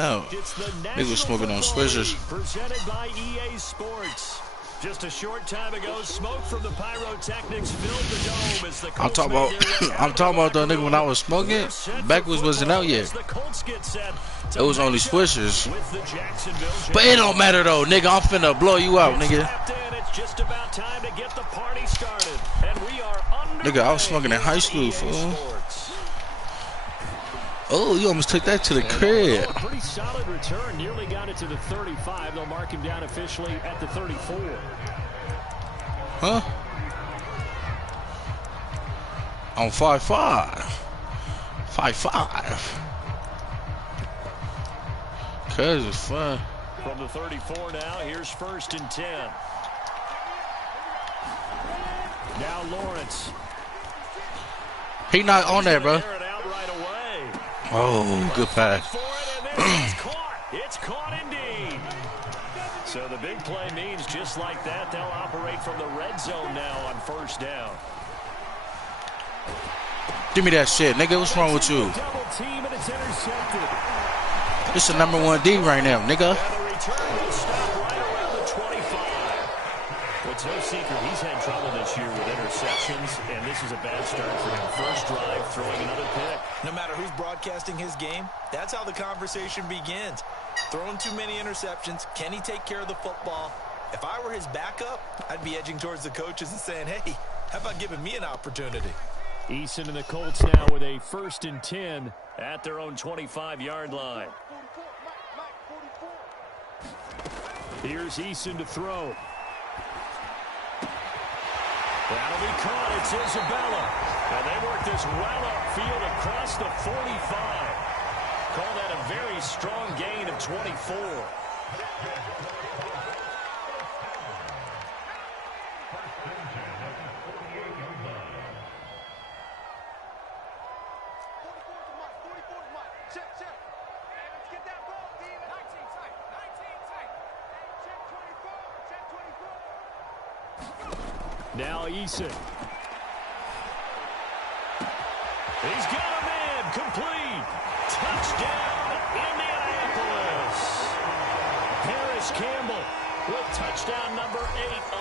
out. Niggas was smoking on Swishers. Presented by EA Sports. Just a short time ago, smoke from the pyrotechnics filled the dome as the Colts I'm talking about the nigga when I was smoking. Backwards wasn't out yet. It was only Swishers. But it don't matter though, nigga. I'm finna blow you out, nigga. Just about time to get the party started. And we are nigga, I was smoking in high school, fool. Oh, you almost took that to the crib. Pretty solid return. Nearly got it to the 35. They'll mark him down officially at the 34. Huh? On 5-5. 5-5. Cuz it's fun. From the 34 now, here's 1st and 10. Now Lawrence. He not on there, bro. Oh, good pass. It's caught indeed. So the big play means just like that, they'll operate from the red zone now on 1st down. Give me that shit, nigga. What's wrong with you? Double team and it's intercepted. It's the number 1 D right now, nigga. And the return will stop right around the 25. It's no secret he's had trouble this year with interceptions, and this is a bad start for him. First drive, throwing another pick. No matter who's broadcasting his game, that's how the conversation begins. Throwing too many interceptions, can he take care of the football? If I were his backup, I'd be edging towards the coaches and saying, hey, how about giving me an opportunity? Eason and the Colts now with a 1st and 10 at their own 25-yard line. Here's Eason to throw. That'll be caught. It's Isabella. And they work this well upfield across the 45. Call that a very strong gain of 24. Now Eason. He's got a man. Complete. Touchdown, Indianapolis. Harris Campbell with touchdown number 8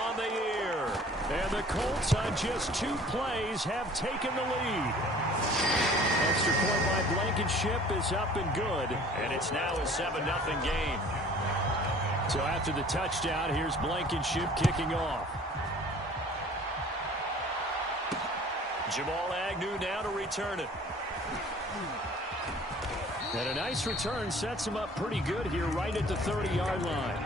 on the year. And the Colts on just 2 plays have taken the lead. Extra point by Blankenship is up and good. And it's now a 7-0 game. So after the touchdown, here's Blankenship kicking off. Jamal Agnew now to return it. And a nice return sets him up pretty good here right at the 30-yard line.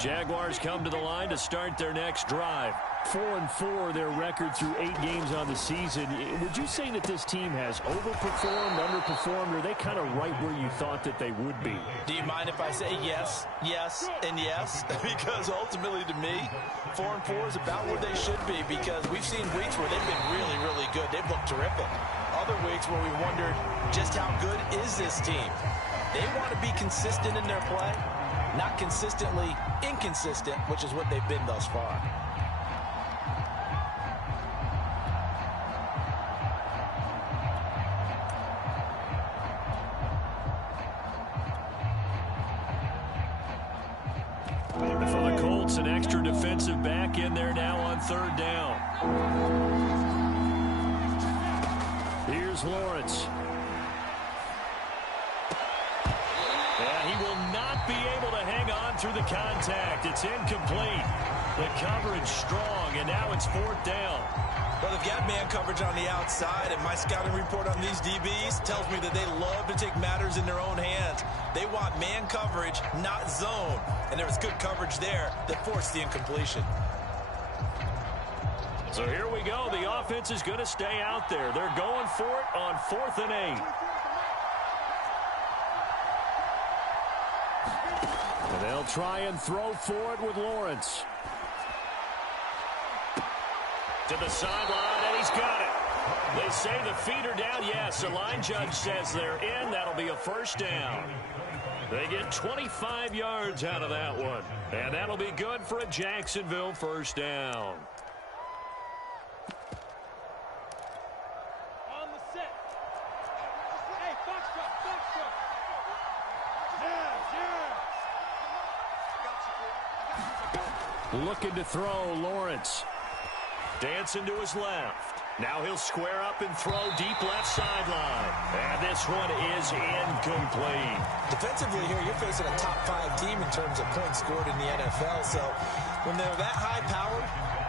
Jaguars come to the line to start their next drive. 4-4 their record through 8 games on the season. Would you say that this team has overperformed, underperformed, or are they kind of right where you thought that they would be? Do you mind if I say yes, yes, and yes? Because ultimately to me, 4-4 is about where they should be, because we've seen weeks where they've been really, really good. They've looked terrific. Other weeks where we wondered just how good is this team? They want to be consistent in their play. Not consistently inconsistent, which is what they've been thus far. For the Colts, an extra defensive back in there now on 3rd down. Here's Lawrence. And he will not be able to hang on through the contact. It's incomplete. The coverage strong, and now it's 4th down. Well, they've got man coverage on the outside, and my scouting report on these DBs tells me that they love to take matters in their own hands. They want man coverage, not zone. And there was good coverage there that forced the incompletion. So here we go. The offense is going to stay out there. They're going for it on 4th and 8. And they'll try and throw for it with Lawrence. To the sideline, and he's got it. They say the feet are down. Yes, the line judge says they're in. That'll be a first down. They get 25 yards out of that one. And that'll be good for a Jacksonville first down. On the set. Hey, foxtrot, foxtrot. Yes, Looking to throw, Lawrence. Dancing to his left. Now he'll square up and throw deep left sideline. And this one is incomplete. Defensively here, you're facing a top 5 team in terms of points scored in the NFL. So when they're that high powered,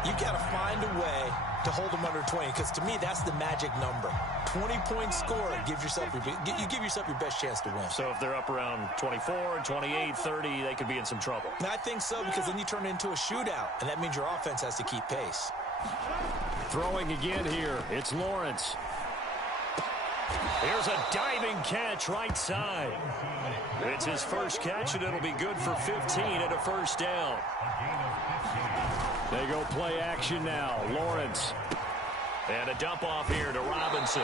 you've got to find a way to hold them under 20. Because to me, that's the magic number. 20-point score gives yourself you give yourself your best chance to win. So if they're up around 24, 28, 30, they could be in some trouble. And I think so, because then you turn it into a shootout. And that means your offense has to keep pace. Throwing again here, it's Lawrence. Here's a diving catch right side. It's his first catch, and it'll be good for 15 and a first down. They go play action now. Lawrence. And a dump off here to Robinson.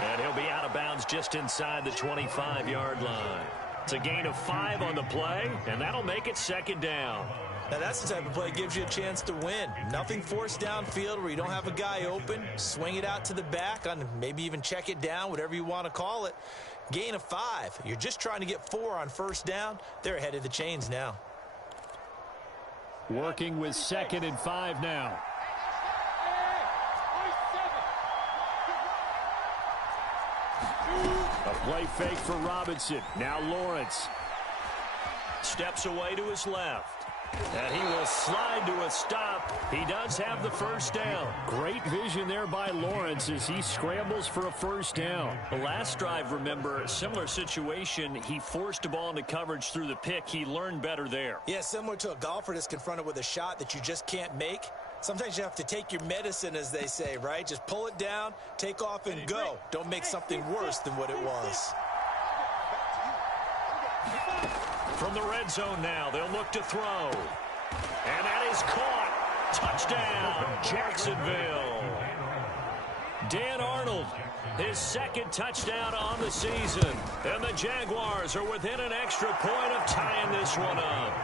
And he'll be out of bounds just inside the 25-yard line. It's a gain of 5 on the play, and that'll make it second down. Now, that's the type of play that gives you a chance to win. Nothing forced downfield where you don't have a guy open. Swing it out to the back, on maybe even check it down, whatever you want to call it. Gain of 5. You're just trying to get 4 on first down. They're ahead of the chains now. Working with 2nd and 5 now. A play fake for Robinson. Now Lawrence. Steps away to his left. And he will slide to a stop. He does have the first down. Great vision there by Lawrence as he scrambles for a first down. The last drive, remember, similar situation. He forced a ball into coverage through the pick. He learned better there. Yeah, similar to a golfer that's confronted with a shot that you just can't make. Sometimes you have to take your medicine, as they say, right? Just pull it down, take off, and go. Don't make something worse than what it was. From the red zone now, they'll look to throw. And that is caught. Touchdown, Jacksonville. Dan Arnold, his 2nd touchdown on the season. And the Jaguars are within an extra point of tying this one up.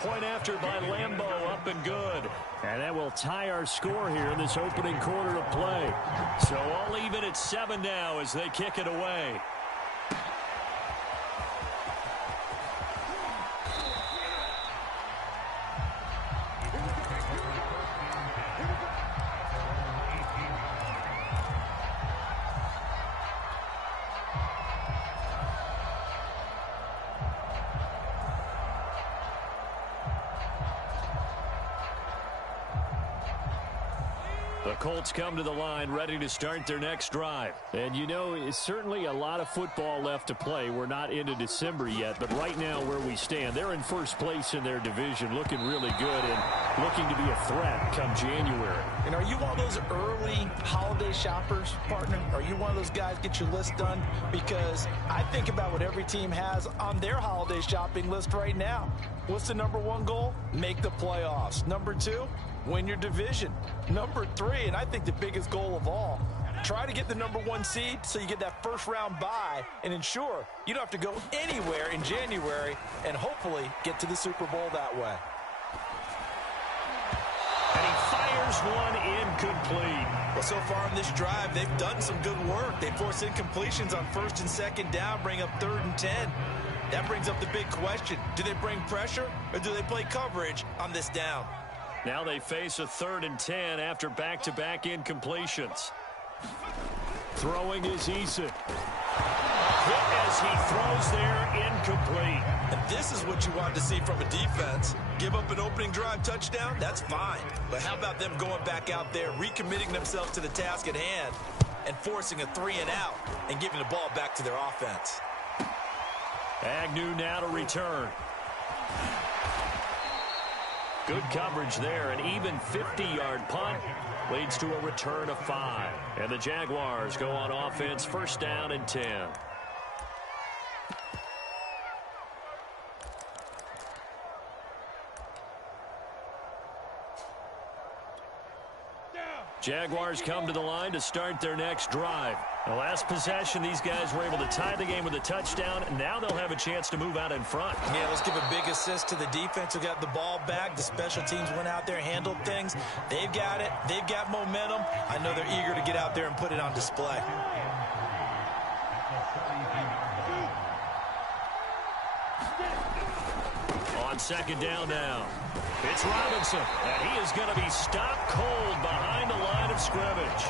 Point after by Lambeau, up and good. And that will tie our score here in this opening quarter of play. So all even at 7 now as they kick it away. The Colts come to the line ready to start their next drive. And you know, it's certainly a lot of football left to play. We're not into December yet, but right now where we stand, they're in first place in their division, looking really good and looking to be a threat come January. And are you one of those early holiday shoppers, partner? Are you one of those guys get your list done? Because I think about what every team has on their holiday shopping list right now. What's the number 1 goal? Make the playoffs. Number 2, win your division. Number 3, and I think the biggest goal of all, try to get the number 1 seed so you get that first round bye and ensure you don't have to go anywhere in January and hopefully get to the Super Bowl that way. And he fires one incomplete. Well, so far in this drive, they've done some good work. They force incompletions on 1st and 2nd down, bring up 3rd and 10. That brings up the big question. Do they bring pressure or do they play coverage on this down? Now they face a 3rd and 10 after back-to-back incompletions. Throwing is Eason. Hit as he throws there, incomplete. And this is what you want to see from a defense. Give up an opening drive touchdown, that's fine. But how about them going back out there, recommitting themselves to the task at hand, and forcing a 3 and out, and giving the ball back to their offense. Agnew now to return. Good coverage there. An even 50-yard punt leads to a return of 5. And the Jaguars go on offense, 1st down and 10. Jaguars come to the line to start their next drive. The last possession, these guys were able to tie the game with a touchdown, and now they'll have a chance to move out in front. Yeah, let's give a big assist to the defense who got the ball back. The special teams went out there, handled things. They've got it. They've got momentum. I know they're eager to get out there and put it on display. On second down now, it's Robinson, and he is going to be stopped cold behind the line of scrimmage.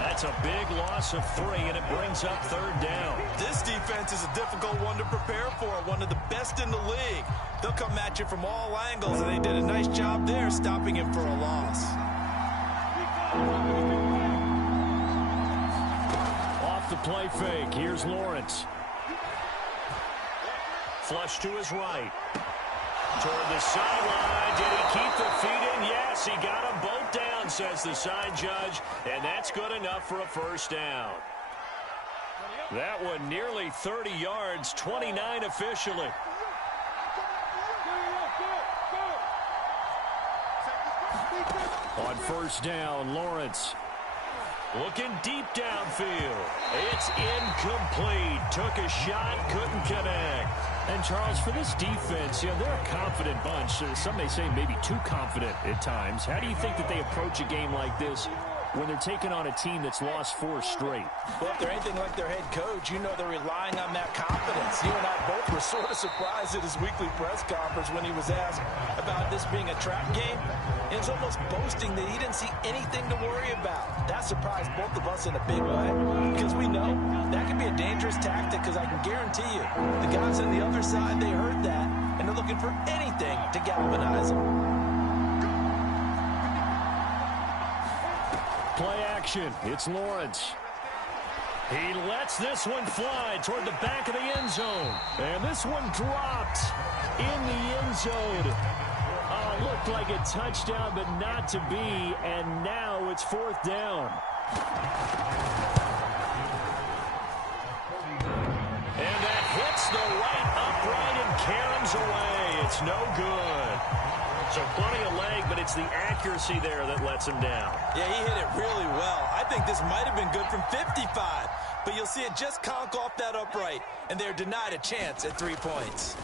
That's a big loss of 3, and it brings up third down. This defense is a difficult one to prepare for, one of the best in the league. They'll come at you from all angles, and they did a nice job there stopping him for a loss. Off the play fake, here's Lawrence. Flush to his right. Toward the sideline. Did he keep the feet in? Yes, he got them both down, says the side judge. And that's good enough for a first down. That one nearly 30 yards, 29 officially. On first down, Lawrence. Looking deep downfield. It's incomplete. Took a shot, couldn't connect. And, Charles, for this defense, they're a confident bunch. Some may say maybe too confident at times. How do you think that they approach a game like this when they're taking on a team that's lost 4 straight? Well, if they're anything like their head coach, you know they're relying on that confidence. You and I both were sort of surprised at his weekly press conference when he was asked about this being a trap game. He was almost boasting that he didn't see anything to worry about. That surprised both of us in a big way because we know that can be a dangerous tactic because I can guarantee you the guys on the other side, they heard that, and they're looking for anything to galvanize them. Play action. It's Lawrence. He lets this one fly toward the back of the end zone. And this one dropped in the end zone. Looked like a touchdown, but not to be. And now it's fourth down. And that hits the right upright and caroms away. It's no good. So plenty of leg, but it's the accuracy there that lets him down. Yeah, he hit it really well. I think this might have been good from 55. But you'll see it just conk off that upright. And they're denied a chance at 3 points.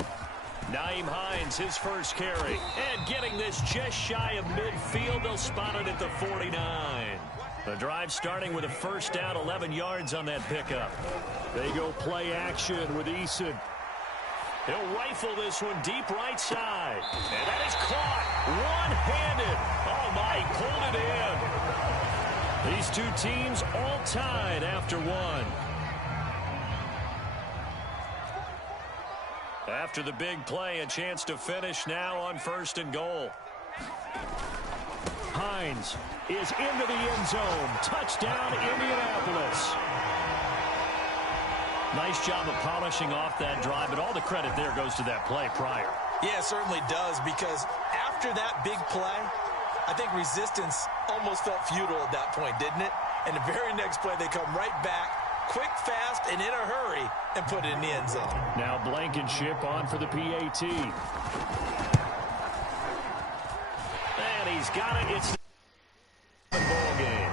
Nyheim Hines, his first carry. And getting this just shy of midfield. They'll spot it at the 49. The drive starting with a first down, 11 yards on that pickup. They go play action with Eason. He'll rifle this one deep right side. And that is caught one-handed. Oh, my, he pulled it in. These two teams all tied after one. After the big play, a chance to finish now on first and goal. Hines is into the end zone. Touchdown, Indianapolis. Nice job of polishing off that drive, but all the credit there goes to that play prior. Yeah, it certainly does, because after that big play, I think resistance almost felt futile at that point, didn't it? And the very next play, they come right back, quick, fast, and in a hurry, and put it in the end zone. Now Blankenship on for the PAT. And he's got it. It's the ball game.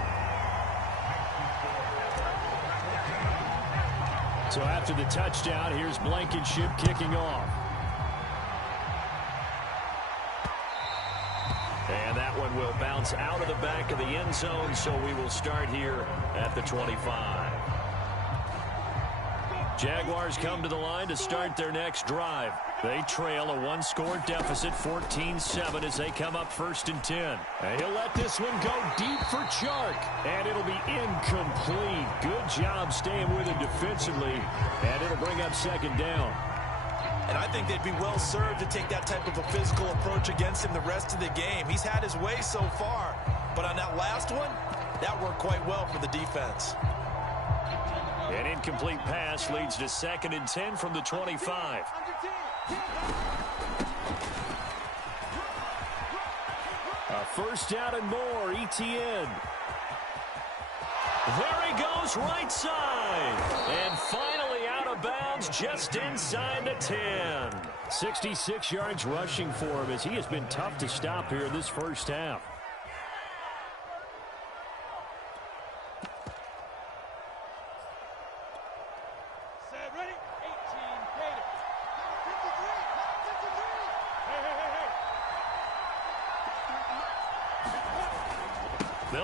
So after the touchdown, here's Blankenship kicking off. And that one will bounce out of the back of the end zone, so we will start here at the 25. Jaguars come to the line to start their next drive. They trail a one-score deficit, 14-7, as they come up first and 10. And he'll let this one go deep for Chark. And it'll be incomplete. Good job staying with him defensively. And it'll bring up second down. And I think they'd be well served to take that type of a physical approach against him the rest of the game. He's had his way so far. But on that last one, that worked quite well for the defense. An incomplete pass leads to second and 10 from the 25. A first down and more, ETN. There he goes, right side. And finally out of bounds, just inside the 10. 66 yards rushing for him, as he has been tough to stop here in this first half.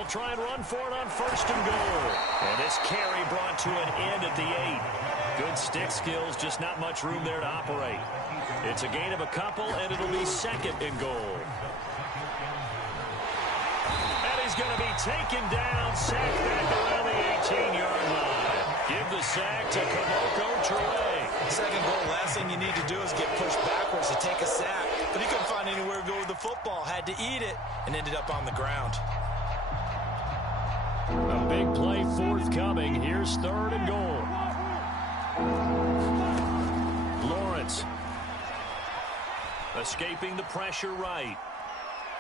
They'll try and run for it on 1st and goal. And this carry brought to an end at the 8. Good stick skills, just not much room there to operate. It's a gain of a couple, and it'll be 2nd and goal. And he's going to be taken down, sacked back around the 18-yard line. Give the sack to Kamoko Traore. 2nd goal, last thing you need to do is get pushed backwards to take a sack. But he couldn't find anywhere to go with the football. Had to eat it and ended up on the ground. A big play forthcoming. Here's 3rd and goal. Lawrence. Escaping the pressure right.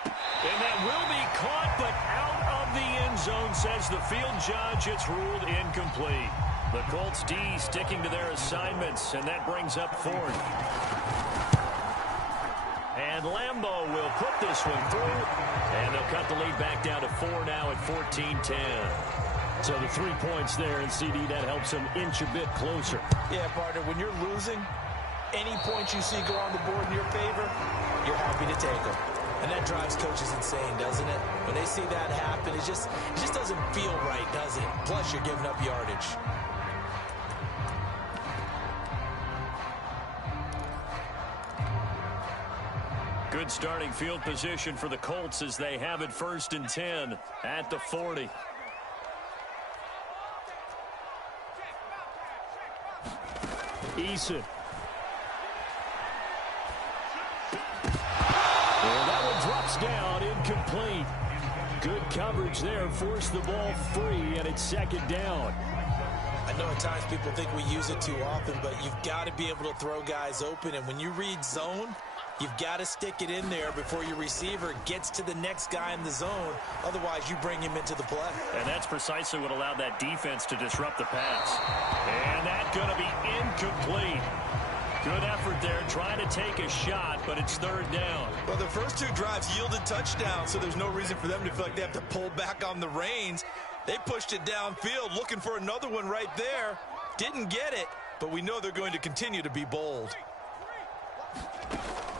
And that will be caught, but out of the end zone, says the field judge. It's ruled incomplete. The Colts D sticking to their assignments, and that brings up 4th. And Lambeau will put this one through, and they'll cut the lead back down to 4 now at 14-10. So the 3 points there, and CD, that helps them inch a bit closer. Yeah, partner, when you're losing, any points you see go on the board in your favor, you're happy to take them. And that drives coaches insane, doesn't it? When they see that happen, it just doesn't feel right, does it? Plus, you're giving up yardage. Good starting field position for the Colts as they have it 1st and 10 at the 40. Eason. Well, that one drops down, incomplete. Good coverage there, forced the ball free, and it's 2nd down. I know at times people think we use it too often, but you've got to be able to throw guys open, and when you read zone, you've got to stick it in there before your receiver gets to the next guy in the zone. Otherwise, you bring him into the play. And that's precisely what allowed that defense to disrupt the pass. And that's going to be incomplete. Good effort there, trying to take a shot, but it's 3rd down. Well, the first 2 drives yielded touchdowns, so there's no reason for them to feel like they have to pull back on the reins. They pushed it downfield, looking for another one right there. Didn't get it, but we know they're going to continue to be bold.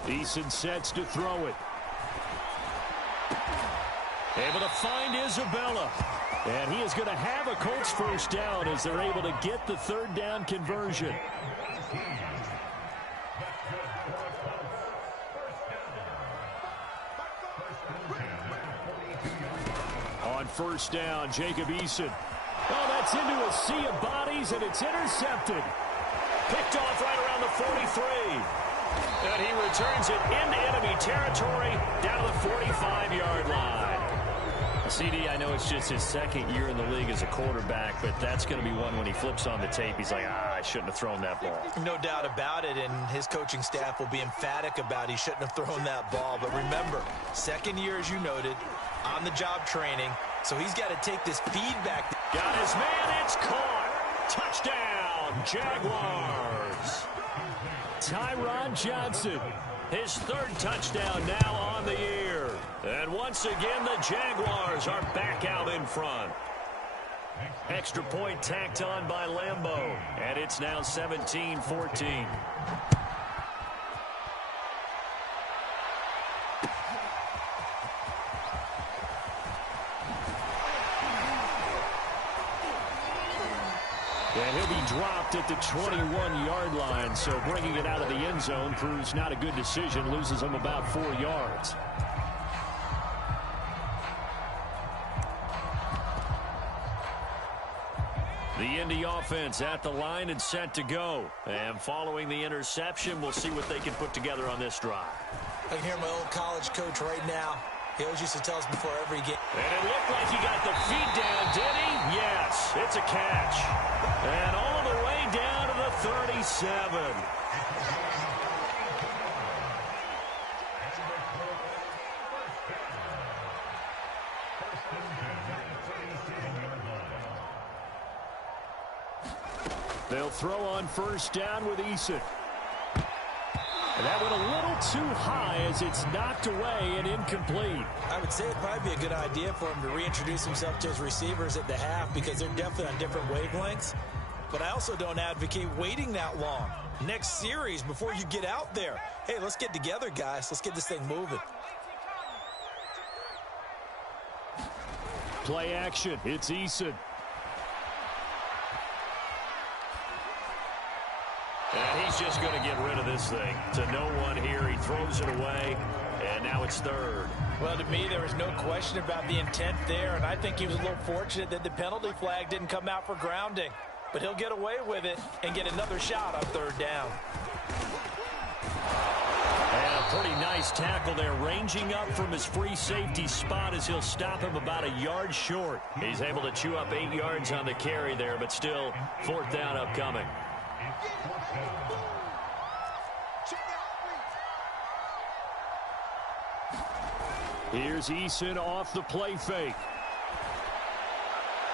Eason sets to throw it. Able to find Isabella. And he is going to have a Colts 1st down as they're able to get the 3rd down conversion. On 1st down, Jacob Eason. Oh, that's into a sea of bodies, and it's intercepted. Picked off right around the 43. And he returns it into enemy territory down to the 45-yard line. CD, I know it's just his 2nd year in the league as a quarterback, but that's going to be one when he flips on the tape. He's like, I shouldn't have thrown that ball. No doubt about it, and his coaching staff will be emphatic about he shouldn't have thrown that ball. But remember, 2nd year, as you noted, on-the-job training, so he's got to take this feedback. Got his man, it's caught. Touchdown, Jaguars. Tyron Johnson, his 3rd touchdown now on the year. And once again, the Jaguars are back out in front. Extra point tacked on by Lambeau, and it's now 17-14. And he'll be dropped at the 21-yard line, so bringing it out of the end zone proves not a good decision, loses him about 4 yards. The Indy offense at the line and set to go. And following the interception, we'll see what they can put together on this drive. I can hear my old college coach right now. He always used to tell us before every game. And it looked like he got the feet down, did he? Yes, it's a catch. And all the way down to the 37. They'll throw on 1st down with Eason. And that went a little too high as it's knocked away and incomplete. I would say it'd probably be a good idea for him to reintroduce himself to his receivers at the half because they're definitely on different wavelengths. But I also don't advocate waiting that long. Next series before you get out there. Hey, let's get together, guys. Let's get this thing moving. Play action. It's Eason. And he's just going to get rid of this thing. To no one here. He throws it away. And now it's third. Well, to me, there was no question about the intent there. And I think he was a little fortunate that the penalty flag didn't come out for grounding. But he'll get away with it and get another shot on third down. And a pretty nice tackle there, ranging up from his free safety spot as he'll stop him about a yard short. He's able to chew up 8 yards on the carry there, but still fourth down upcoming. Here's Eason off the play fake.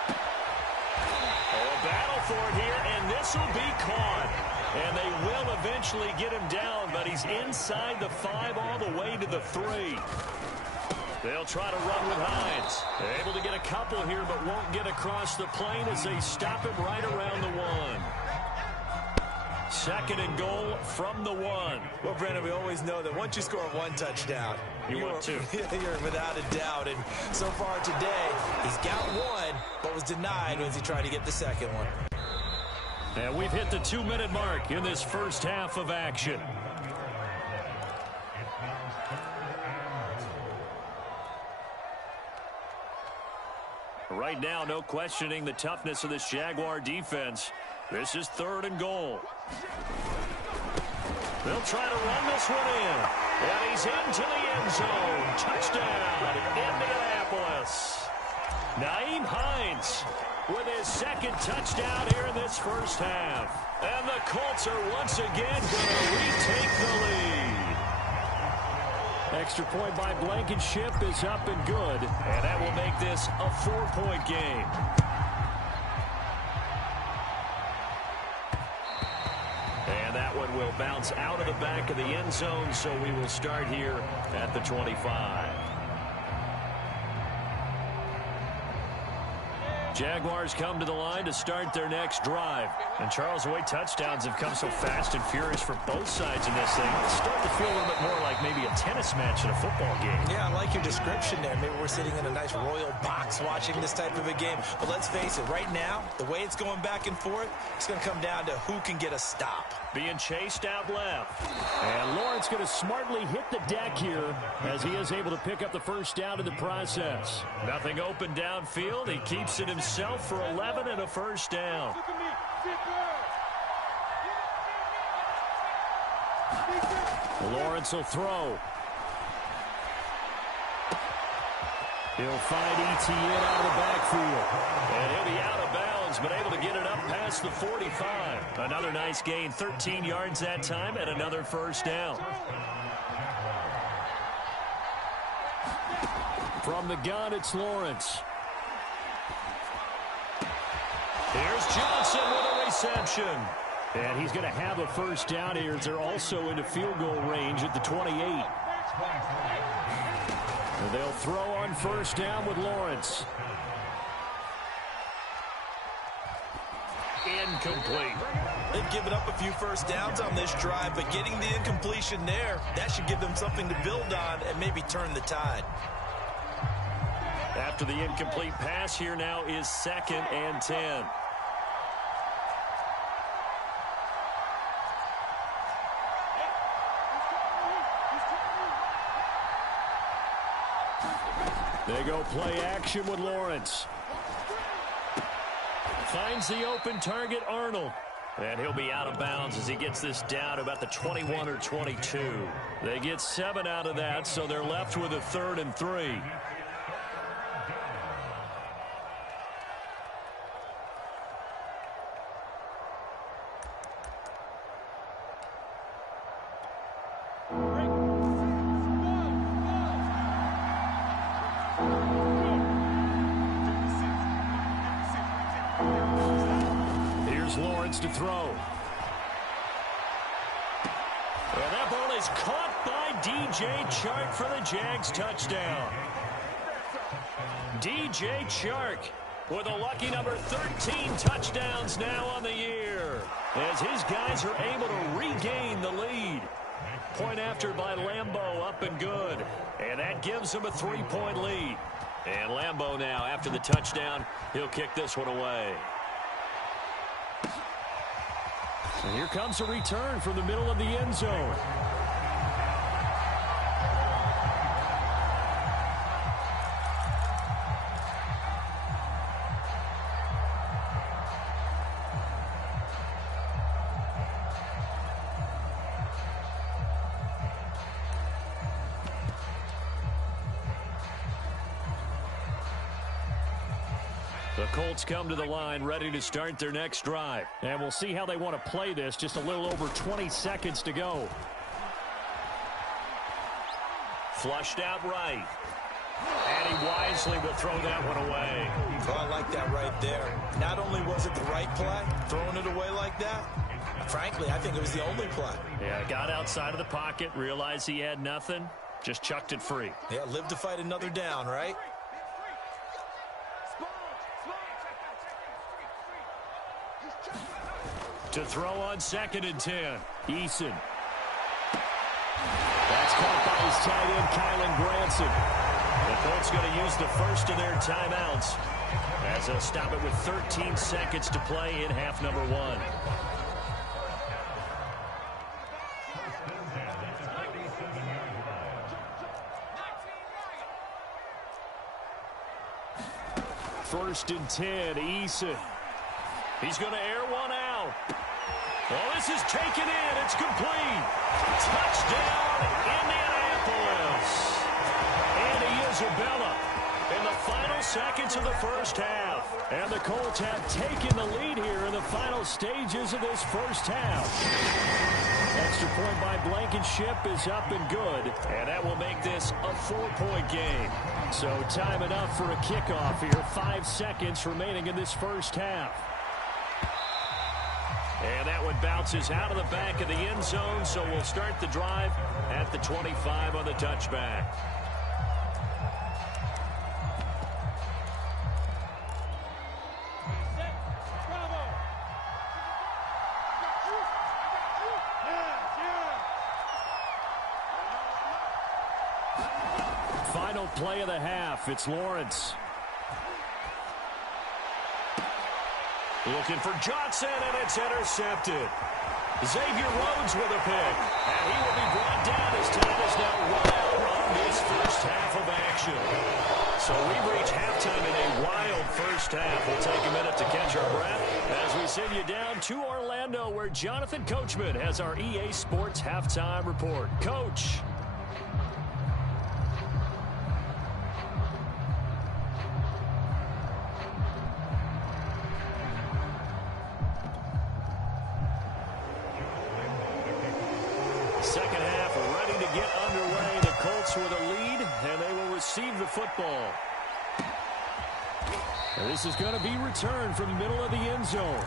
A battle for it here, and this will be caught. And they will eventually get him down, but he's inside the 5 all the way to the 3. They'll try to run with Hines. They're able to get a couple here, but won't get across the plane as they stop him right around the 1. 2nd and goal from the 1. Well, Brandon, we always know that once you score 1 touchdown, you want 2. You're without a doubt. And so far today, he's got 1, but was denied as he tried to get the 2nd one. And we've hit the 2-minute mark in this first half of action. Right now, no questioning the toughness of this Jaguar defense. This is 3rd and goal. They'll try to run this one in. And he's into the end zone. Touchdown, Indianapolis. Nyheim Hines with his 2nd touchdown here in this first half. And the Colts are once again going to retake the lead. Extra point by Blankenship is up and good. And that will make this a 4-point game. And that one will bounce out of the back of the end zone, so we will start here at the 25. Jaguars come to the line to start their next drive. And Charles, the way touchdowns have come so fast and furious for both sides in this thing, it's starting to feel a little bit more like maybe a tennis match in a football game. Yeah, I like your description there. Maybe we're sitting in a nice royal box watching this type of a game. But let's face it, right now, the way it's going back and forth, it's going to come down to who can get a stop. Being chased out left. And Lawrence going to smartly hit the deck here as he is able to pick up the first down in the process. Nothing open downfield. He keeps it himself for 11 and a first down. Lawrence will throw. He'll find Etienne out of the backfield. And he'll be out of bounds, but able to get it up past the 45. Another nice gain, 13 yards that time, and another first down. From the gun, it's Lawrence. Here's Johnson with a reception. And he's going to have a first down here as they're also into field goal range at the 28. And they'll throw on first down with Lawrence. Incomplete. They've given up a few first downs on this drive, but getting the incompletion there, that should give them something to build on and maybe turn the tide. After the incomplete pass, here now is 2nd and 10. They go play action with Lawrence. Finds the open target, Arnold. And he'll be out of bounds as he gets this down about the 21 or 22. They get 7 out of that, so they're left with a 3rd and 3. To throw. And that ball is caught by DJ Chark for the Jags touchdown. DJ Chark with a lucky number 13 touchdowns now on the year as his guys are able to regain the lead. Point after by Lambeau, up and good. And that gives them a 3-point lead. And Lambeau now, after the touchdown, he'll kick this one away. And here comes a return from the middle of the end zone. The Colts come to the line ready to start their next drive. And we'll see how they want to play this. Just a little over 20 seconds to go. Flushed out right. And he wisely will throw that one away. Oh, I like that right there. Not only was it the right play, throwing it away like that, frankly, I think it was the only play. Yeah, got outside of the pocket, realized he had nothing, just chucked it free. Yeah, live to fight another down, right? To throw on 2nd and 10. Eason. That's caught by his tight end, Kylan Granson. The Colts going to use the first of their timeouts as they'll stop it with 13 seconds to play in half number 1. First and 10, Eason. He's going to air one out. Oh, this is taken in. It's complete. Touchdown, Indianapolis. Andy Isabella in the final seconds of the first half. And the Colts have taken the lead here in the final stages of this first half. Extra point by Blankenship is up and good. And that will make this a 4-point game. So time enough for a kickoff here. 5 seconds remaining in this first half. And that one bounces out of the back of the end zone, so we'll start the drive at the 25 on the touchback. Final play of the half. It's Lawrence. Looking for Johnson, and it's intercepted. Xavier Rhodes with a pick. And he will be brought down as time is now run out on this first half of action. So we've reached halftime in a wild first half. We'll take a minute to catch our breath as we send you down to Orlando, where Jonathan Coachman has our EA Sports halftime report. Coach. Second half ready to get underway. The Colts with a lead, and they will receive the football. And this is going to be returned from the middle of the end zone.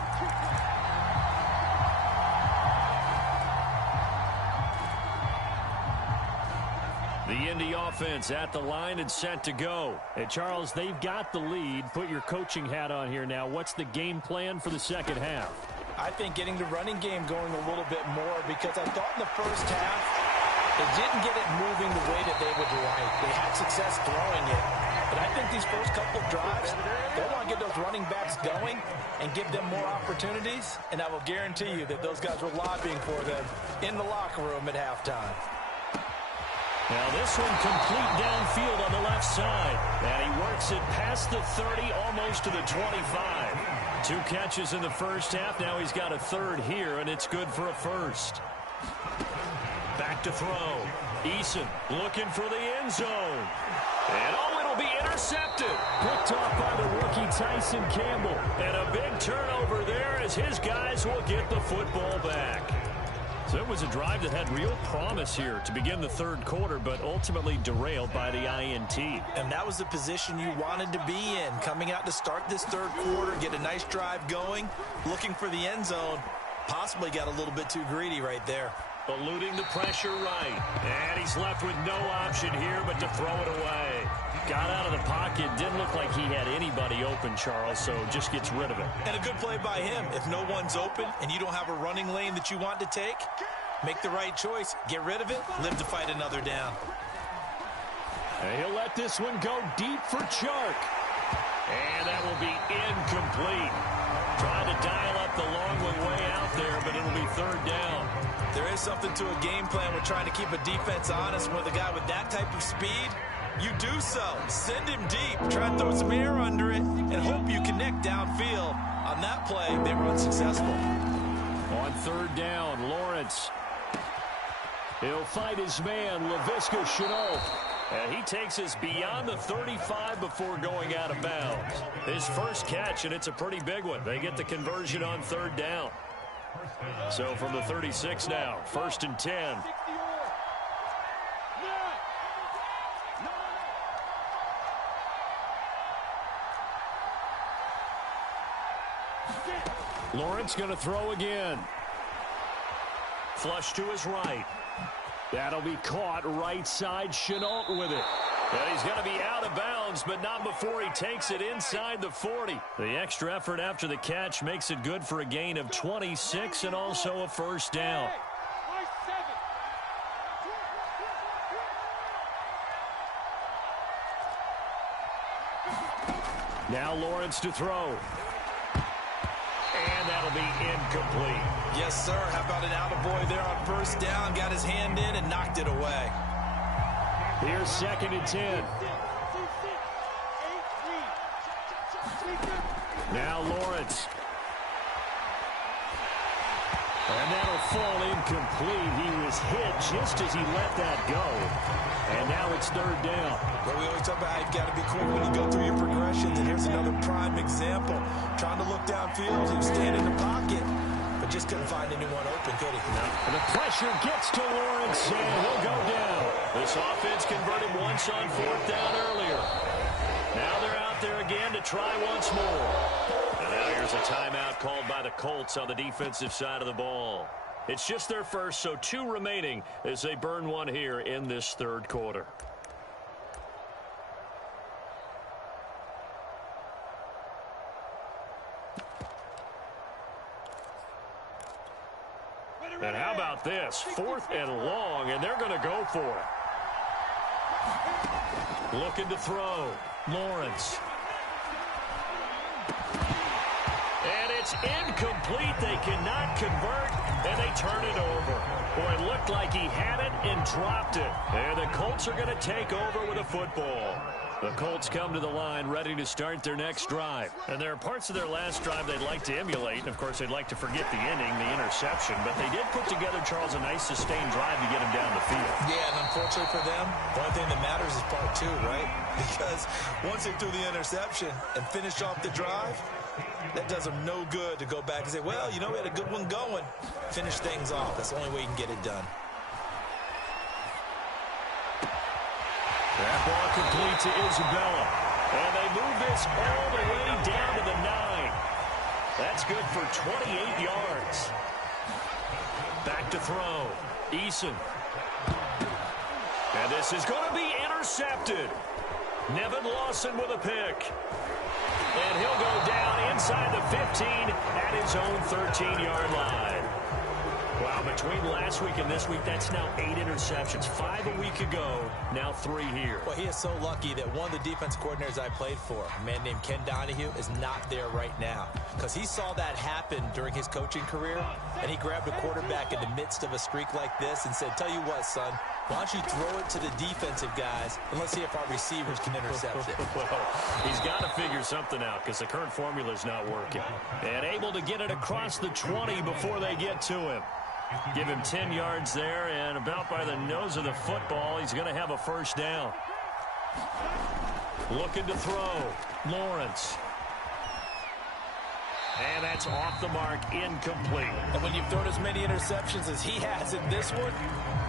The Indy offense at the line and set to go. And Charles, they've got the lead. Put your coaching hat on here now. What's the game plan for the second half? I think getting the running game going a little bit more, because I thought in the first half they didn't get it moving the way that they would like. They had success throwing it. But I think these first couple of drives, they want to get those running backs going and give them more opportunities. And I will guarantee you that those guys were lobbying for them in the locker room at halftime. Now this one complete downfield on the left side. And he works it past the 30, almost to the 25. 2 catches in the first half. Now he's got a third here, and it's good for a first. Back to throw. Eason looking for the end zone. And oh, it'll be intercepted. Picked off by the rookie Tyson Campbell. And a big turnover there as his guys will get the football back. So it was a drive that had real promise here to begin the third quarter, but ultimately derailed by the INT. And that was the position you wanted to be in, coming out to start this third quarter, get a nice drive going, looking for the end zone. Possibly got a little bit too greedy right there. Eluding the pressure right. And he's left with no option here but to throw it away. Got out of the pocket. Didn't look like he had anybody open, Charles, so just gets rid of it. And a good play by him. If no one's open and you don't have a running lane that you want to take, make the right choice. Get rid of it. Live to fight another down. And he'll let this one go deep for Chark. And that will be incomplete. Trying to dial up the long way out there, but it'll be third down. There is something to a game plan with trying to keep a defense honest. With a guy with that type of speed, you do so. Send him deep. Try and throw some air under it and hope you connect downfield. On that play, they were unsuccessful. On third down, Lawrence. He'll fight his man, Laviska Shenault. And he takes us beyond the 35 before going out of bounds. His first catch, and it's a pretty big one. They get the conversion on third down. So from the 36 now, 1st and 10. Lawrence going to throw again. Flush to his right. That'll be caught right side. Shenault with it. And he's going to be out of bounds, but not before he takes it inside the 40. The extra effort after the catch makes it good for a gain of 26 and also a first down. Now Lawrence to throw. And that'll be incomplete. Yes, sir. How about an attaboy there on first down? Got his hand in and knocked it away. Here's 2nd and 10. Now Lawrence. And that'll fall incomplete. He was hit just as he let that go. And now it's third down. Well, we always talk about how you've got to be quick when you go through your progressions. And here's another prime example. Trying to look downfield. He was standing in the pocket, but just couldn't find anyone open, could he? No. And the pressure gets to Lawrence, and he'll go down. This offense converted once on 4th down earlier. Now they're out there again to try once more. And now here's a timeout called by the Colts on the defensive side of the ball. It's just their first, so 2 remaining as they burn one here in this third quarter. And how about this? 4th and long, and they're going to go for it. Looking to throw. Lawrence. And it's incomplete. They cannot convert, and they turn it over. Boy, it looked like he had it and dropped it. And the Colts are going to take over with a football. The Colts come to the line ready to start their next drive. And there are parts of their last drive they'd like to emulate. And, of course, they'd like to forget the inning, the interception. But they did put together, Charles, a nice sustained drive to get him down the field. Yeah, and unfortunately for them, the only thing that matters is part 2, right? Because once they threw the interception and finished off the drive, that does them no good to go back and say, well, you know, we had a good one going. Finish things off. That's the only way you can get it done. That ball complete to Isabella. And they move this all the way down to the 9. That's good for 28 yards. Back to throw. Eason. And this is going to be intercepted. Nevin Lawson with a pick. And he'll go down inside the 15 at his own 13-yard line. Wow, between last week and this week, that's now 8 interceptions. 5 a week ago, now 3 here. Well, he is so lucky that one of the defense coordinators I played for, a man named Ken Donahue, is not there right now. Because he saw that happen during his coaching career, and he grabbed a quarterback in the midst of a streak like this and said, tell you what, son, why don't you throw it to the defensive guys, and let's see if our receivers can intercept it. Well, he's got to figure something out because the current formula is not working. And able to get it across the 20 before they get to him. Give him 10 yards there, and about by the nose of the football, he's going to have a first down. Looking to throw. Lawrence. And that's off the mark, incomplete. And when you've thrown as many interceptions as he has in this one,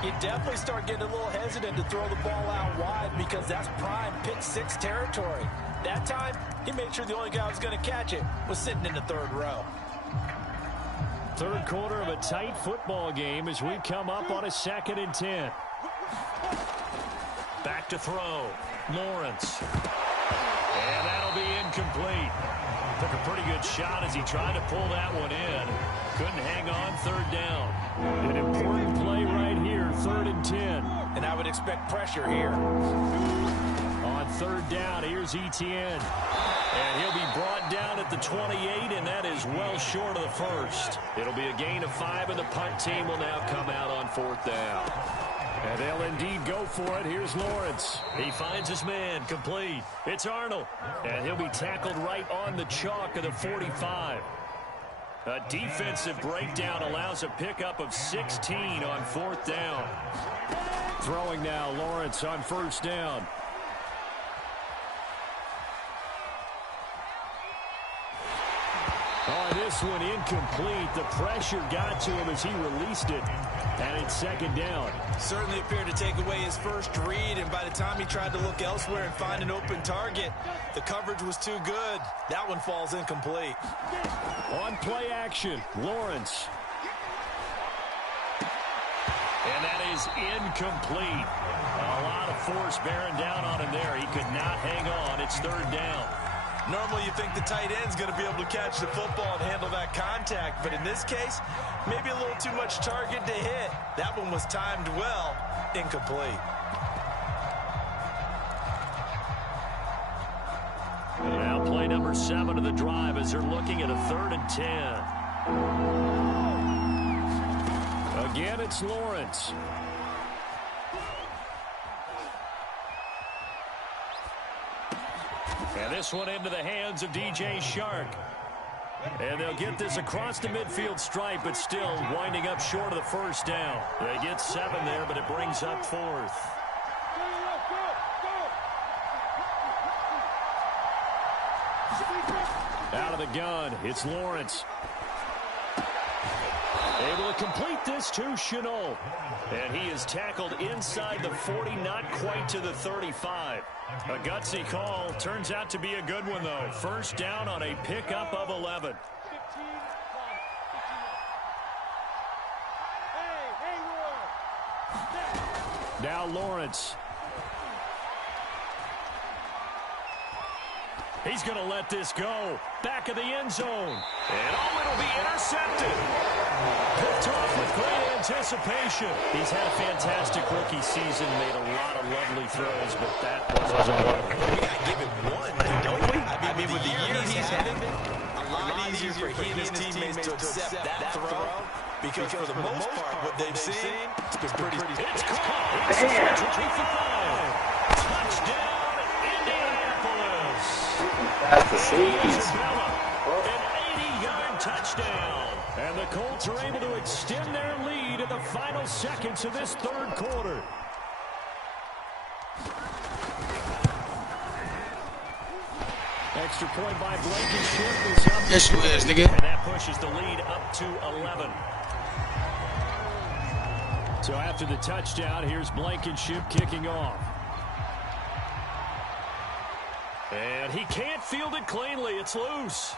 you definitely start getting a little hesitant to throw the ball out wide because that's prime pick 6 territory. That time, he made sure the only guy who was going to catch it was sitting in the 3rd row. Third quarter of a tight football game as we come up on a 2nd and 10. Back to throw. Lawrence. And that'll be incomplete. Took a pretty good shot as he tried to pull that one in. Couldn't hang on 3rd down. An important play right here, 3rd and 10. And I would expect pressure here. On 3rd down, here's Etienne. And he'll be brought down at the 28, and that is well short of the first. It'll be a gain of 5, and the punt team will now come out on 4th down. And they'll indeed go for it. Here's Lawrence. He finds his man, complete. It's Arnold. And he'll be tackled right on the chalk of the 45. A defensive breakdown allows a pickup of 16 on 4th down. Throwing now, Lawrence on 1st down. On this one, incomplete. The pressure got to him as he released it. And it's 2nd down. Certainly appeared to take away his first read, and by the time he tried to look elsewhere and find an open target, the coverage was too good. That one falls incomplete. On play action, Lawrence. And that is incomplete. A lot of force bearing down on him there. He could not hang on. It's 3rd down. Normally you think the tight end's going to be able to catch the football and handle that contact, but in this case, maybe a little too much target to hit. That one was timed well, incomplete. Now play number 7 of the drive as they're looking at a 3rd and 10. Again, it's Lawrence. And this one into the hands of DJ Shark. And they'll get this across the midfield stripe, but still winding up short of the 1st down. They get 7 there, but it brings up 4th. Out of the gun, it's Lawrence. Able to complete this to Chenault. And he is tackled inside the 40, not quite to the 35. A gutsy call. Turns out to be a good one, though. 1st down on a pickup of 11. Now Lawrence. He's going to let this go. Back of the end zone. And it'll be intercepted. Picked off with great anticipation. He's had a fantastic rookie season, made a lot of lovely throws, but that wasn't one. We got to give him one, don't we? I mean, with the year he's having, a lot easier for he and his teammates to accept that throw, because for the most part, what they've seen, it's been pretty. It's caught. It's 25. Touchdown, Indianapolis. That's the seeds. An 80-yard touchdown. And the Colts are able to extend their lead in the final seconds of this 3rd quarter. Extra point by Blankenship is up. Yes, you is, nigga. And that pushes the lead up to 11. So after the touchdown, here's Blankenship kicking off. And he can't field it cleanly. It's loose.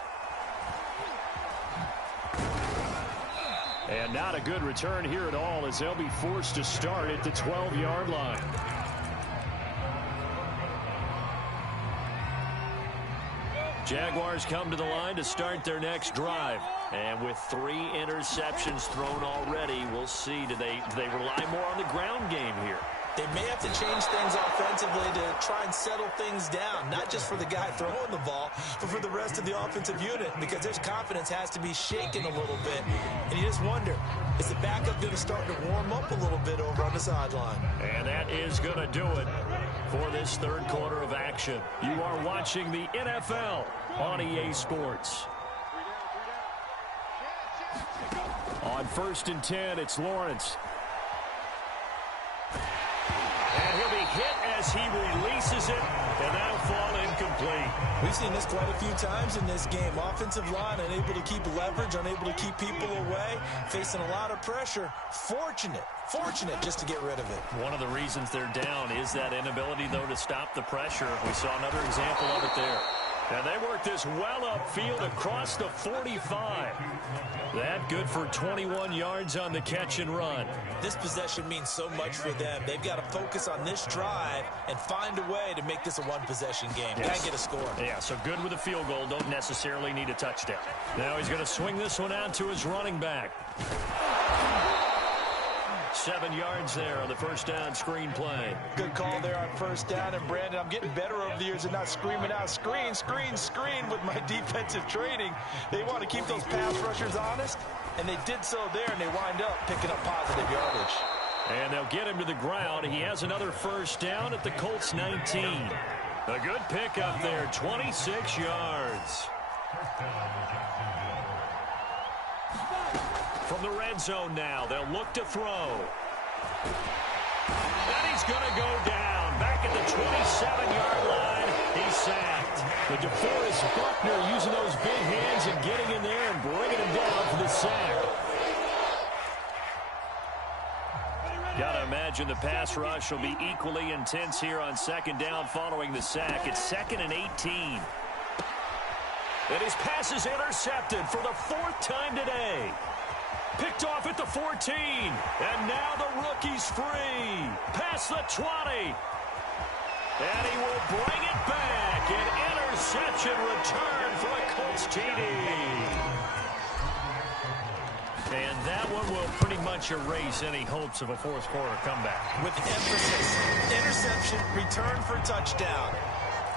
And not a good return here at all, as they'll be forced to start at the 12-yard line. Jaguars come to the line to start their next drive. And with 3 interceptions thrown already, we'll see. Do they rely more on the ground game here? They may have to change things offensively to try and settle things down, not just for the guy throwing the ball, but for the rest of the offensive unit, because their confidence has to be shaken a little bit. And you just wonder, is the backup going to start to warm up a little bit over on the sideline? And that is going to do it for this 3rd quarter of action. You are watching the NFL on EA Sports. On 1st and 10, it's Lawrence. And he'll be hit as he releases it, and that'll fall incomplete. We've seen this quite a few times in this game. Offensive line unable to keep leverage, unable to keep people away, facing a lot of pressure. Fortunate just to get rid of it. One of the reasons they're down is that inability, though, to stop the pressure. We saw another example of it there. And they work this well upfield across the 45. That good for 21 yards on the catch and run. This possession means so much for them. They've got to focus on this drive and find a way to make this a one-possession game. Yes. Can't get a score. Yeah, so good with a field goal. Don't necessarily need a touchdown. Now he's going to swing this one out to his running back. 7 yards there on the first down screen play. Good call there on first down. And, Brandon, I'm getting better over the years and not screaming out, screen, screen, screen with my defensive training. They want to keep those pass rushers honest, and they did so there, and they wind up picking up positive yardage. And they'll get him to the ground. He has another first down at the Colts 19. A good pickup there, 26 yards. From the red zone now, they'll look to throw. And he's going to go down. Back at the 27-yard line, he's sacked. But DeForest Buckner using those big hands and getting in there and bringing him down for the sack. Got to imagine the pass rush will be equally intense here on second down following the sack. It's 2nd and 18. And his pass is intercepted for the 4th time today. Picked off at the 14. And now the rookie's free. Past the 20. And he will bring it back. An interception return for a Colts TD. And that one will pretty much erase any hopes of a fourth quarter comeback. With emphasis, interception, return for touchdown.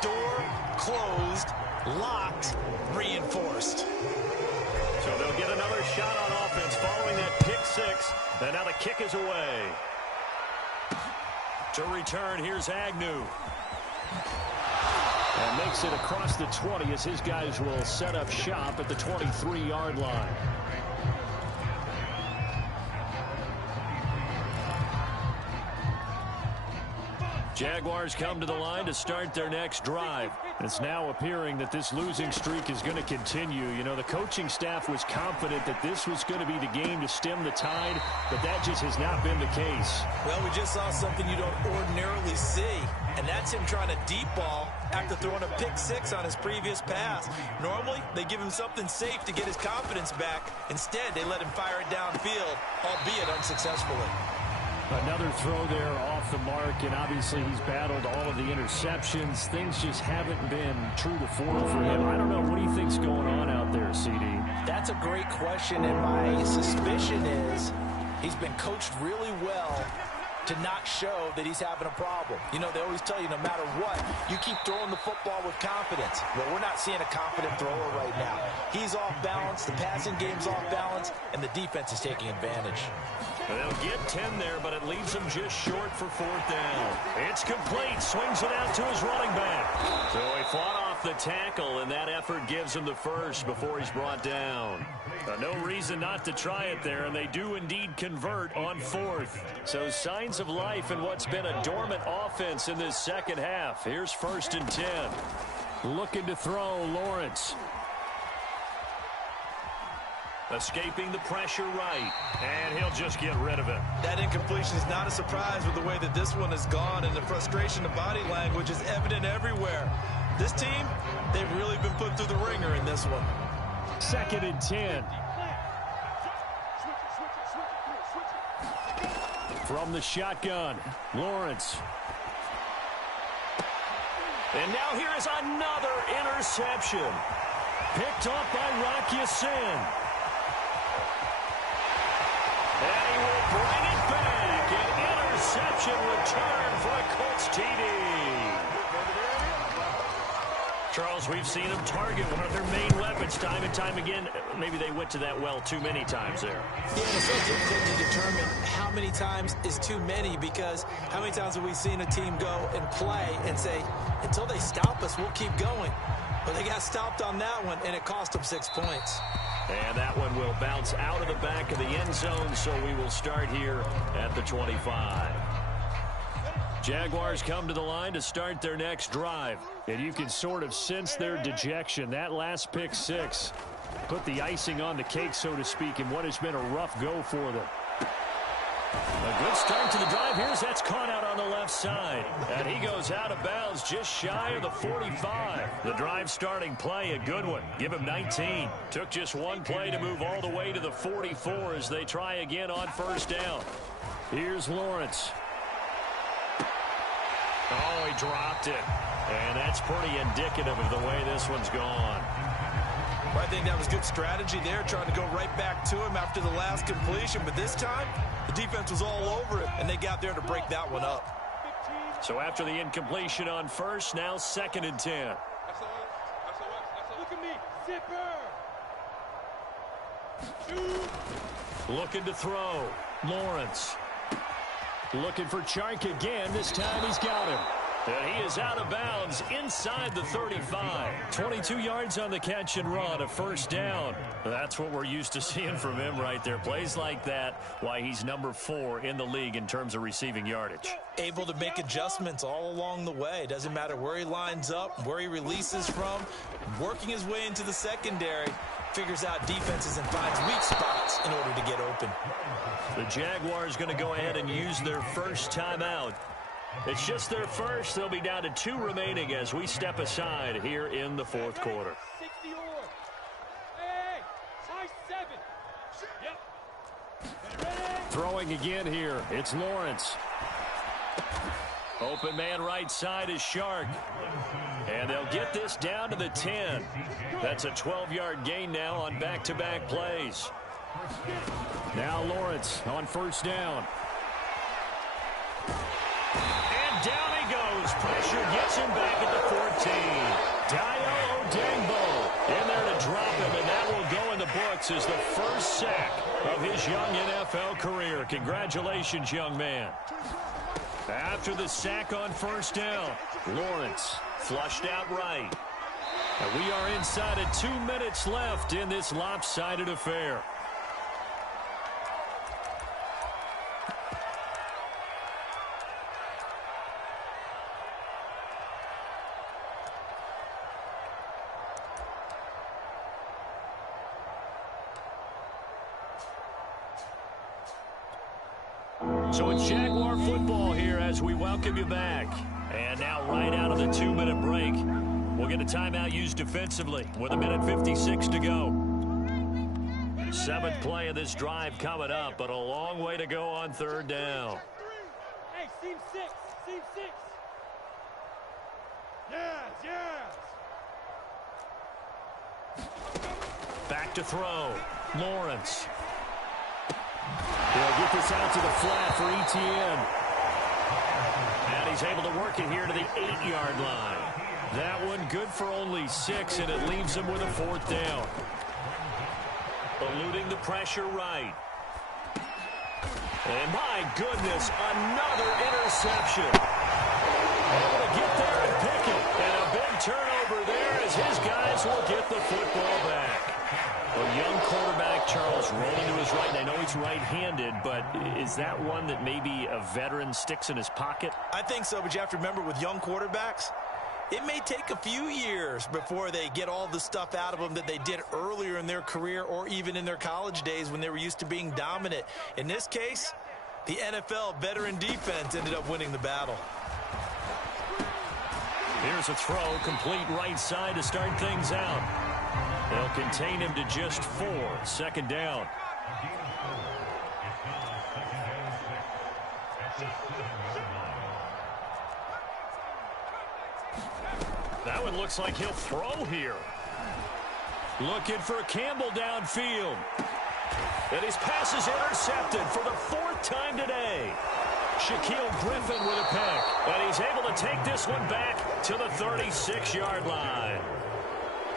Door closed, locked, reinforced. So they'll get another shot on offense following that pick six. And now the kick is away. To return, here's Agnew. And makes it across the 20 as his guys will set up shop at the 23-yard line. Jaguars come to the line to start their next drive. It's now appearing that this losing streak is going to continue. You know, the coaching staff was confident that this was going to be the game to stem the tide, but that just has not been the case. Well, we just saw something you don't ordinarily see, and that's him trying to deep ball after throwing a pick six on his previous pass. Normally, they give him something safe to get his confidence back. Instead, they let him fire it downfield, albeit unsuccessfully. Another throw there off the mark, and obviously he's battled all of the interceptions. Things just haven't been true to form for him. I don't know. What do you think's going on out there, CD? That's a great question, and my suspicion is he's been coached really well to not show that he's having a problem. You know, they always tell you no matter what, you keep throwing the football with confidence. Well, we're not seeing a confident thrower right now. He's off balance, the passing game's off balance, and the defense is taking advantage. They'll get 10 there, but it leaves him just short for 4th down. It's complete. Swings it out to his running back. So he fought off the tackle, and that effort gives him the first before he's brought down. No reason not to try it there, and they do indeed convert on 4th. So signs of life in what's been a dormant offense in this second half. Here's 1st and 10. Looking to throw, Lawrence. Escaping the pressure right, and he'll just get rid of it. That incompletion is not a surprise with the way that this one has gone, and the frustration of body language is evident everywhere. This team, they've really been put through the ringer in this one. 2nd and 10. From the shotgun, Lawrence. And now here is another interception. Picked up by Rock Ya-Sin. And he will bring it back. An interception return for a Colts TD. Charles, we've seen them target one of their main weapons time and time again. Maybe they went to that well too many times there. Yeah, it's so difficult to determine how many times is too many, because how many times have we seen a team go and play and say, until they stop us, we'll keep going. But they got stopped on that one, and it cost them 6 points. And that one will bounce out of the back of the end zone, so we will start here at the 25. Jaguars come to the line to start their next drive. And you can sort of sense their dejection. That last pick six put the icing on the cake, so to speak, in what has been a rough go for them. A good start to the drive. That's caught out on the left side. And he goes out of bounds just shy of the 45. The drive starting play, a good one. Give him 19. Took just one play to move all the way to the 44 as they try again on 1st down. Here's Lawrence. Oh, he dropped it. And that's pretty indicative of the way this one's gone. Well, I think that was good strategy there, trying to go right back to him after the last completion. But this time, the defense was all over it, and they got there to break that one up. So after the incompletion on first, now 2nd and 10. Look at me, zipper. Looking to throw. Lawrence. Looking for Chark again. This time he's got him. And he is out of bounds inside the 35. 22 yards on the catch and run, a first down. That's what we're used to seeing from him right there. Plays like that, why he's number 4 in the league in terms of receiving yardage. Able to make adjustments all along the way. Doesn't matter where he lines up, where he releases from. Working his way into the secondary. Figures out defenses and finds weak spots in order to get open. The Jaguars going to go ahead and use their first timeout. It's just their first. They'll be down to 2 remaining as we step aside here in the 4th quarter. 60 or. Hey, high 7. Yep. Throwing again here. It's Lawrence. Open man right side is Chark. And they'll get this down to the 10. That's a 12-yard gain now on back-to-back plays. Now Lawrence on first down. And down he goes. Pressure gets him back at the 14. Dio Odengbo in there to drop him, and that will go in the books as the first sack of his young NFL career. Congratulations, young man. After the sack on first down, Lawrence flushed out right. And we are inside of 2 minutes left in this lopsided affair. So it's Jaguar football here as we welcome you back. And now right out of the 2-minute break, we'll get a timeout used defensively with 1:56 to go. 7th play of this drive coming up, but a long way to go on 3rd down. Hey, seam 6. Seam 6. Yes. Back to throw. Lawrence. They'll get this out to the flat for Etienne. And he's able to work it here to the 8-yard line. That one good for only 6, and it leaves him with a 4th down. Eluding the pressure right. And my goodness, another interception. Able to get there and pick it. And a big turnover there as his guys will get the football back. A young quarterback, Charles, rolling to his right. And I know he's right-handed, but is that one that maybe a veteran sticks in his pocket? I think so, but you have to remember with young quarterbacks, it may take a few years before they get all the stuff out of them that they did earlier in their career or even in their college days when they were used to being dominant. In this case, the NFL veteran defense ended up winning the battle. Here's a throw, complete right side to start things out. They'll contain him to just 4. 2nd down. That one looks like he'll throw here. Looking for Campbell downfield. And his pass is intercepted for the 4th time today. Shaquille Griffin with a pick. And he's able to take this one back to the 36-yard line.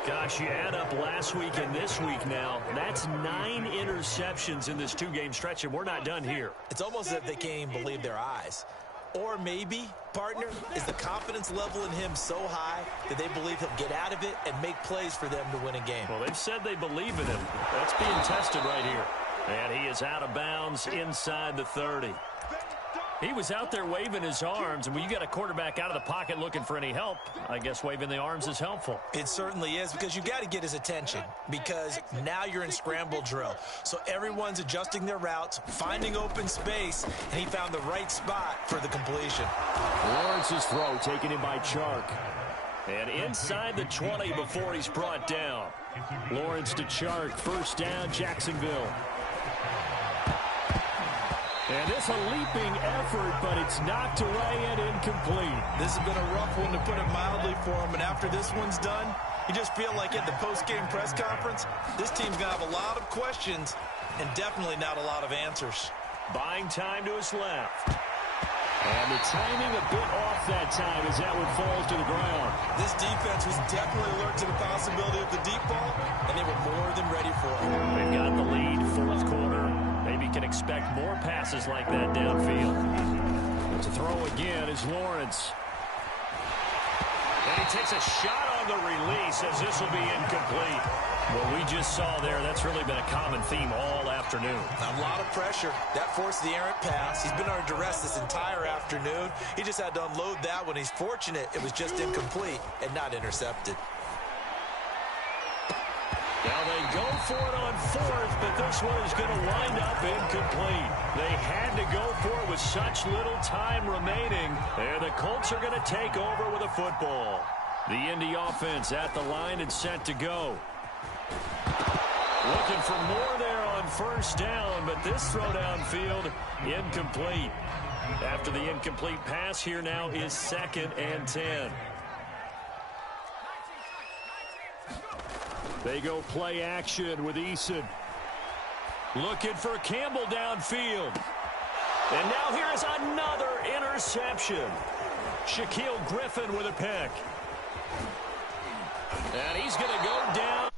Gosh, you add up last week and this week now. That's 9 interceptions in this 2-game stretch, and we're not done here. It's almost as if they can't even believe their eyes. Or maybe, partner, is the confidence level in him so high that they believe he'll get out of it and make plays for them to win a game. Well, they've said they believe in him. That's being tested right here. And he is out of bounds inside the 30. He was out there waving his arms, and when you got a quarterback out of the pocket looking for any help, I guess waving the arms is helpful. It certainly is, because you got to get his attention, because now you're in scramble drill. So everyone's adjusting their routes, finding open space, and he found the right spot for the completion. Lawrence's throw taken in by Chark. And inside the 20 before he's brought down. Lawrence to Chark, 1st down, Jacksonville. And it's a leaping effort, but it's knocked away and incomplete. This has been a rough one, to put it mildly, for him. And after this one's done, You just feel like at the post-game press conference, this team's going to have a lot of questions and definitely not a lot of answers. Buying time to his left. And the timing a bit off that time as that one falls to the ground. This defense was definitely alert to the possibility of the deep ball, and they were more than ready for it. They've got the lead, fourth quarter. Maybe can expect more passes like that downfield. To throw again is Lawrence. And he takes a shot on the release as this will be incomplete. What we just saw there, that's really been a common theme all afternoon. A lot of pressure. That forced the errant pass. He's been under duress this entire afternoon. He just had to unload that one. He's fortunate it was just incomplete and not intercepted. Now they go for it on fourth, but this one is going to wind up incomplete. They had to go for it with such little time remaining. And the Colts are going to take over with a football. The Indy offense at the line and set to go. Looking for more there on first down, but this throw downfield incomplete. After the incomplete pass, here now is 2nd and 10. They go play action with Eason. Looking for Campbell downfield. And now here is another interception. Shaquille Griffin with a pick. And he's going to go down.